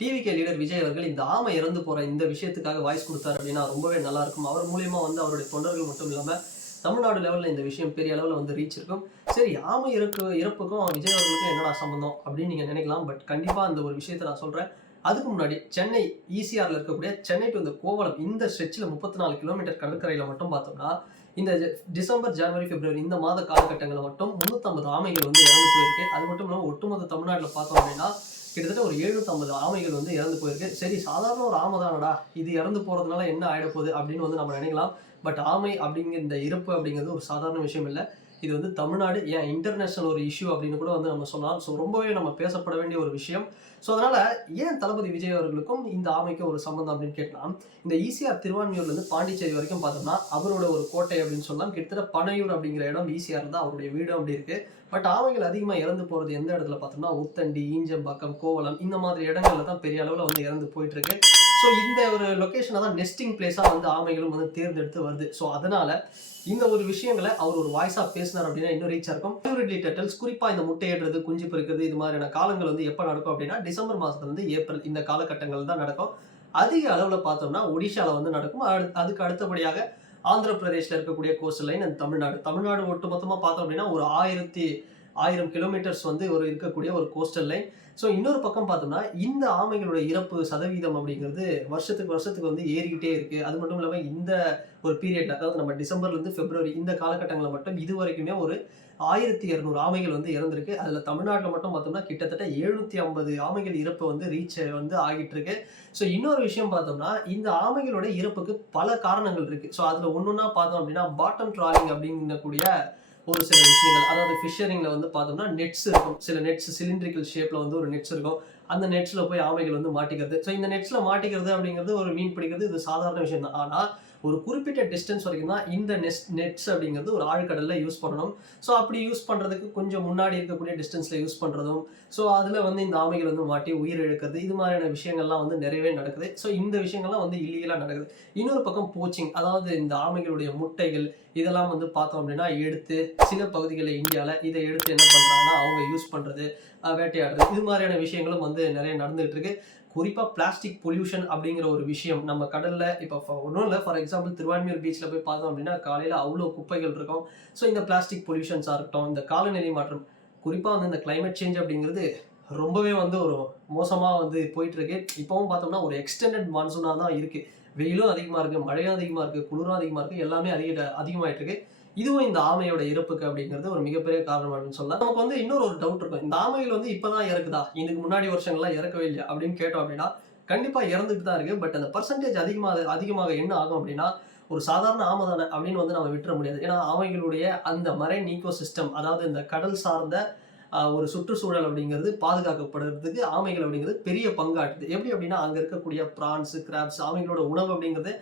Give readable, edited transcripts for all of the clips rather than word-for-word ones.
TVK leader Vijay அவர்கள் இந்த ஆமை இறந்து போற இந்த விஷயத்துக்காக வாய்ஸ் கொடுத்தாரு அப்படின்னா ரொம்பவே நல்லா இருக்கும். அவர் மூலியமா வந்து அவருடைய தொண்டர்கள் மட்டும் இல்லாம தமிழ்நாடு லெவல்ல இந்த விஷயம் பெரிய அளவுல வந்து ரீச் இருக்கும். சரி, ஆமை இறப்புக்கும் விஜய் அவர்களுக்கும் என்னடா சம்பந்தம் அப்படின்னு நீங்க நினைக்கலாம். பட் கண்டிப்பா அந்த ஒரு விஷயத்தை நான் சொல்றேன். அதுக்கு முன்னாடி சென்னை ஈசிஆர்ல இருக்கக்கூடிய சென்னை டு இந்த கோவளம் இந்த ஸ்ட்ரெச்சில் 34 கிலோமீட்டர் கடற்கரையில மட்டும் பார்த்தோம்னா இந்த டிசம்பர், ஜனவரி, பிப்ரவரி இந்த மாத காலகட்டங்களில் மட்டும் 350 ஆமைகள் வந்து இறந்து போயிருக்கு. அது மட்டும் இல்லாமல் ஒட்டுமொத்த தமிழ்நாட்டில் பார்த்தோம் அப்படின்னா கிட்டத்தட்ட ஒரு 750 ஆமைகள் வந்து இறந்து போயிருக்கு. சரி, சாதாரண ஒரு ஆமை தானடா, இது இறந்து போறதுனால என்ன ஆயிட போகுது அப்படின்னு வந்து நம்ம நினைக்கலாம். பட் ஆமை அப்படிங்கிற இந்த இறப்பு அப்படிங்கிறது ஒரு சாதாரண விஷயம் இல்லை. இது வந்து தமிழ்நாடு ஏன் இன்டர்நேஷனல் ஒரு இஷ்யூ அப்படின்னு கூட வந்து நம்ம சொல்லலாம். ஸோ ரொம்பவே நம்ம பேசப்பட வேண்டிய ஒரு விஷயம். ஸோ அதனால ஏன் தளபதி விஜய் அவர்களுக்கும் இந்த ஆமைக்கும் ஒரு சம்பந்தம் அப்படின்னு கேட்கலாம். இந்த ஈசிஆர் திருவான்மியூர்லேருந்து பாண்டிச்சேரி வரைக்கும் பார்த்தோம்னா அவரோட ஒரு கோட்டை அப்படின்னு சொல்லலாம். கிட்டத்தட்ட பனையூர் அப்படிங்கிற இடம் ஈசிஆர் தான் அவருடைய வீடு அப்படி இருக்கு. பட் ஆமைகள் அதிகமாக இறந்து போகிறது எந்த இடத்துல பார்த்தோம்னா உத்தண்டி, ஈஞ்சம்பாக்கம், கோவளம் இந்த மாதிரி இடங்கள்ல தான் பெரிய அளவில் வந்து இறந்து போயிட்டு இருக்கு. ஸோ இந்த ஒரு லொக்கேஷனை தான் நெஸ்டிங் பிளேஸாக வந்து ஆமைகளும் வந்து தேர்ந்தெடுத்து வருது. ஸோ அதனால இந்த ஒரு விஷயங்களை அவர் ஒரு வாய்ஸா பேசினார் அப்படின்னா இன்னும் ரீச்சா இருக்கும். டர்ட்டில்ஸ் குறிப்பா இந்த முட்டையிடுறது, குஞ்சு பொரிக்கிறது இது மாதிரியான காலங்கள் வந்து எப்ப நடக்கும் அப்படின்னா டிசம்பர் மாசத்துல இருந்து ஏப்ரல் இந்த காலகட்டங்கள் தான் நடக்கும். அதிக அளவுல பார்த்தோம்னா ஒடிஷால வந்து நடக்கும். அதுக்கு அடுத்தபடியாக ஆந்திர பிரதேஷ்ல இருக்கக்கூடிய கோஸ்டல் லைன் அண்ட் தமிழ்நாடு ஒட்டு மொத்தமா பார்த்தோம் அப்படின்னா ஒரு 1000 கிலோமீட்டர்ஸ் வந்து ஒரு இருக்கக்கூடிய ஒரு கோஸ்டல் லைன். ஸோ இன்னொரு பக்கம் பார்த்தோம்னா இந்த ஆமைகளோட இறப்பு சதவீதம் அப்படிங்கிறது வருஷத்துக்கு வந்து ஏறிக்கிட்டே இருக்கு. அது மட்டும் இல்லாமல் இந்த ஒரு பீரியட்ல, அதாவது நம்ம டிசம்பர்லேருந்து பிப்ரவரி இந்த காலகட்டங்களில் மட்டும் இது வரைக்குமே ஒரு 1200 ஆமைகள் வந்து இறந்திருக்கு. அதில் தமிழ்நாட்டில் மட்டும் பார்த்தோம்னா கிட்டத்தட்ட 750 ஆமைகள் இறப்பு வந்து ரீச் வந்து ஆகிட்டு இருக்கு. ஸோ இன்னொரு விஷயம் பார்த்தோம்னா இந்த ஆமைகளோட இறப்புக்கு பல காரணங்கள் இருக்கு. ஸோ அதில் ஒன்னொன்னா பார்த்தோம் அப்படின்னா பாட்டம் ட்ராலிங் அப்படிங்கக்கூடிய ஒரு சில விஷயங்கள், அதாவது ஃபிஷரிங்ல வந்து பார்த்தோம்னா நெட்ஸ் இருக்கும். சில நெட்ஸ் சிலிண்ட்ரிக்கல் ஷேப்ல வந்து ஒரு நெட்ஸ் இருக்கும். அந்த நெட்ஸ்ல போய் ஆமைகள் வந்து மாட்டிக்கிறது. ஸோ இந்த நெட்ஸ்ல மாட்டிக்கிறது அப்படிங்கிறது ஒரு மீன் பிடிக்கிறது இது சாதாரண விஷயம் தான். ஆனா ஒரு குறிப்பிட்ட டிஸ்டன்ஸ் வரைக்கும் தான் இந்த நெட்ஸ் அப்படிங்கிறது ஒரு ஆழ்கடல்ல யூஸ் பண்ணணும். ஸோ அப்படி யூஸ் பண்றதுக்கு கொஞ்சம் முன்னாடி இருக்கக்கூடிய டிஸ்டன்ஸ்ல யூஸ் பண்றதும், ஸோ அதுல வந்து இந்த ஆமைகள் வந்து மாட்டி உயிர் இழக்கிறது இது மாதிரியான விஷயங்கள்லாம் வந்து நிறையவே நடக்குது. ஸோ இந்த விஷயங்கள்லாம் வந்து இல்லீகலா நடக்குது. இன்னொரு பக்கம் போச்சிங், அதாவது இந்த ஆமைகளுடைய முட்டைகள் இதெல்லாம் வந்து பார்த்தோம் அப்படின்னா எடுத்து சில பகுதிகளில் இந்தியாவில் இதை எடுத்து என்ன பண்றாங்கன்னா அவங்க யூஸ் பண்றது, வேட்டையாடுறது இது மாதிரியான விஷயங்களும் வந்து நிறைய நடந்துகிட்டு இருக்கு. குறிப்பா பிளாஸ்டிக் பொல்யூஷன் அப்படிங்கிற ஒரு விஷயம் நம்ம கடல்ல இப்போ ஒன்றும் இல்லை, ஃபார் எக்ஸாம்பிள் திருவான்மியூர் பீச்சில் போய் பார்த்தோம் அப்படின்னா காலையில் அவ்வளோ குப்பைகள் இருக்கும். ஸோ இந்த பிளாஸ்டிக் பொல்யூஷன்ஸாக இருக்கட்டும், இந்த காலநிலை மாற்றம், குறிப்பாக வந்து இந்த கிளைமேட் சேஞ்ச் அப்படிங்கிறது ரொம்பவே வந்து ஒரு மோசமாக வந்து போயிட்டு இருக்கு. இப்போவும் பார்த்தோம்னா ஒரு எக்ஸ்டெண்டட் மான்சூனாக தான் இருக்கு. வெயிலும் அதிகமாக இருக்கு, மழையும் அதிகமாக இருக்கு, குளிரும் அதிகமாக இருக்கு, எல்லாமே அதிகமாயிட்டு இருக்கு. இதுவும் இந்த ஆமையோட இறப்புக்கு அப்படிங்கிறது ஒரு மிகப்பெரிய காரணம் அப்படின்னு சொல்லலாம். நமக்கு வந்து இன்னொரு ஒரு டவுட் இருக்கும், இந்த ஆமைகள் வந்து இப்பதான் இறக்குதா, இதுக்கு முன்னாடி வருஷங்கள்லாம் இறக்கவே இல்லையா அப்படின்னு கேட்டோம் அப்படின்னா கண்டிப்பா இறந்துட்டு தான் இருக்கு. பட் அந்த பர்சன்டேஜ் அதிகமாக என்ன ஆகும் அப்படின்னா ஒரு சாதாரண ஆமை தானே அப்படின்னு வந்து நம்ம விட்டுற முடியாது. ஏன்னா ஆமைகளுடைய அந்த மரைன் ஈகோ சிஸ்டம், அதாவது இந்த கடல் சார்ந்த ஒரு சுற்றுச்சூழல் அப்படிங்கிறது பாதுகாக்கப்படுறதுக்கு ஆமைகள் அப்படிங்கிறது பெரிய பங்காற்றுது. எப்படி அப்படின்னா அங்க இருக்கக்கூடிய பிரான்ஸ், கிராப்ஸ், ஆமைகளோட உணவு அப்படிங்கிறது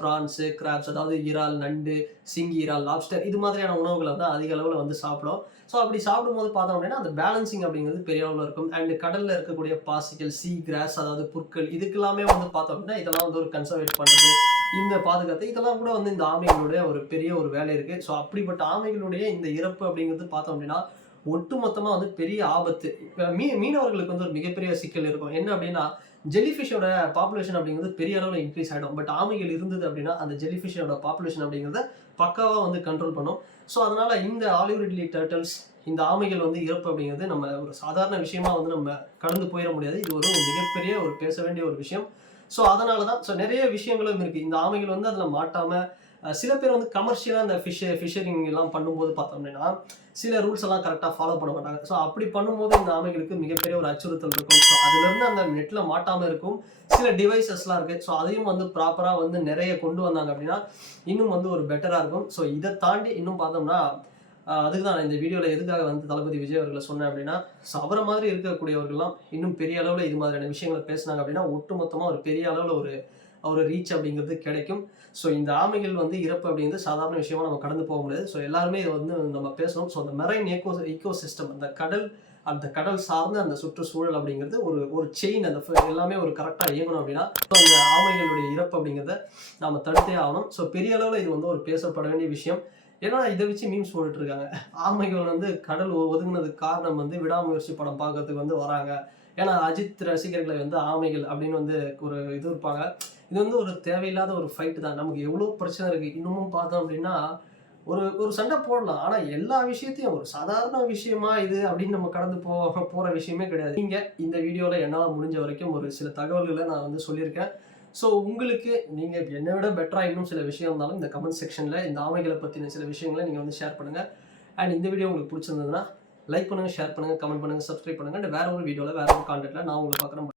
ப்ரான்ஸு, கிராப்ஸ், அதாவது இறால், நண்டு, சிங்கி இறால், லாப்ஸ்டர் இது மாதிரியான உணவுகளை வந்து அதிக அளவில் வந்து சாப்பிடும். ஸோ அப்படி சாப்பிடும்போது பார்த்தோம் அப்படின்னா அந்த பேலன்சிங் அப்படிங்கிறது பெரிய அளவில் இருக்கும். அண்ட் கடலில் இருக்கக்கூடிய பாசிகள், சீ கிராஸ், அதாவது புற்கள் இதுக்கெல்லாமே வந்து பார்த்தோம் அப்படின்னா இதெல்லாம் வந்து ஒரு கன்சர்வேட் பண்ணுறது, இந்த பாதுகாத்து இதெல்லாம் கூட வந்து இந்த ஆமைகளுடைய ஒரு பெரிய ஒரு வேலை இருக்கு. ஸோ அப்படிப்பட்ட ஆமைகளுடைய இந்த இறப்பு அப்படிங்கிறது பார்த்தோம் அப்படின்னா ஒட்டுமொத்தமாக வந்து பெரிய ஆபத்து. மீனவர்களுக்கு வந்து ஒரு மிகப்பெரிய சிக்கல் இருக்கும். என்ன அப்படின்னா ஜெல்லிஃபிஷோட பாப்புலேஷன் அப்படிங்கிறது பெரிய அளவில் இன்க்ரீஸ் ஆகிடும். பட் ஆமைகள் இருந்தது அப்படின்னா அந்த ஜெல்லிஃபிஷோட பாப்புலேஷன் அப்படிங்கிறத பக்காவாக வந்து கண்ட்ரோல் பண்ணும். ஸோ அதனால இந்த ஆலிவ் ரிட்லி டர்ட்டில்ஸ் இந்த ஆமைகள் வந்து இறப்பு அப்படிங்கிறது நம்ம ஒரு சாதாரண விஷயமா வந்து நம்ம கடந்து போயிட முடியாது. இது ஒரு மிகப்பெரிய ஒரு பேச வேண்டிய ஒரு விஷயம். ஸோ அதனால தான் நிறைய விஷயங்களும் இருக்குது. இந்த ஆமைகள் வந்து அதில் மாட்டாமல் சில பேர் வந்து கமர்ஷியலாக இந்த ஃபிஷரிங் எல்லாம் பண்ணும்போது பார்த்தோம் அப்படின்னா சில ரூல்ஸ் எல்லாம் கரெக்டாக ஃபாலோ பண்ண மாட்டாங்க. ஸோ அப்படி பண்ணும்போது இந்த ஆமைகளுக்கு மிகப்பெரிய ஒரு அச்சுறுத்தல் இருக்கும். ஸோ அதுலேருந்து அந்த நெட்டில் மாட்டாமல் இருக்கும் சில டிவைசஸ்லாம் இருக்குது. ஸோ அதையும் வந்து ப்ராப்பராக வந்து நிறைய கொண்டு வந்தாங்க அப்படின்னா இன்னும் வந்து ஒரு பெட்டராக இருக்கும். ஸோ இதை தாண்டி இன்னும் பார்த்தோம்னா அதுக்கு தான் நான் இந்த வீடியோவில் எதுக்காக வந்து தளபதி விஜய் அவர்களை சொன்னேன் அப்படின்னா அவரை மாதிரி இருக்கக்கூடியவர்கள்லாம் இன்னும் பெரிய அளவில் இது மாதிரியான விஷயங்களை பேசினாங்க அப்படின்னா ஒட்டுமொத்தமாக ஒரு பெரிய அளவில் ஒரு ரீச் அப்படிங்கிறது கிடைக்கும். ஸோ இந்த ஆமைகள் வந்து இறப்பு அப்படிங்கிறது சாதாரண விஷயமா நம்ம கடந்து போக முடியாது. ஸோ எல்லாருமே இதை வந்து நம்ம பேசணும். ஸோ அந்த மெரைன் ஈகோ சிஸ்டம், அந்த கடல் சார்ந்த அந்த சுற்றுச்சூழல் அப்படிங்கிறது ஒரு செயின், அந்த எல்லாமே ஒரு கரெக்டாக இயங்கணும் அப்படின்னா அந்த ஆமைகளுடைய இறப்பு அப்படிங்கிறத நம்ம தடுத்தே ஆகணும். ஸோ பெரிய அளவில் இது வந்து ஒரு பேசப்பட வேண்டிய விஷயம். ஏன்னா இதை வச்சு மீம்ஸ் போட்டுட்டு இருக்காங்க. ஆமைகள் வந்து கடல் ஒதுங்கினதுக்கு காரணம் வந்து விடாமுயற்சி படம் பார்க்கறதுக்கு வந்து வராங்க, ஏன்னா அஜித் ரசிகர்களை வந்து ஆமைகள் அப்படின்னு வந்து ஒரு இது இருப்பாங்க. இது வந்து ஒரு தேவையில்லாத ஒரு ஃபைட் தான். நமக்கு எவ்வளோ பிரச்சனை இருக்கு. இன்னமும் பார்த்தோம் அப்படின்னா, ஒரு ஒரு சண்டை போடலாம். ஆனா எல்லா விஷயத்தையும் ஒரு சாதாரண விஷயமா இது அப்படின்னு நம்ம கடந்து போற விஷயமே கிடையாது. நீங்க இந்த வீடியோல என்னால முடிஞ்ச வரைக்கும் ஒரு சில தகவல்கள நான் வந்து சொல்லியிருக்கேன். ஸோ உங்களுக்கு நீங்க என்னை விட பெட்டரா இன்னும் சில விஷயம் இருந்தாலும் இந்த கமெண்ட் செக்ஷன்ல இந்த ஆமைகள பத்தின சில விஷயங்கள நீங்க வந்து ஷேர் பண்ணுங்க. அண்ட் இந்த வீடியோ உங்களுக்கு பிடிச்சிருந்ததுன்னா லைக் பண்ணுங்க, ஷேர் பண்ணுங்க, கமெண்ட் பண்ணுங்க, சப்ஸ்கிரைப் பண்ணுங்க. அண்ட் வேற ஒரு வீடியோல வேற ஒரு கான்டென்ட்ல நான் உங்கள பார்க்குறேன்.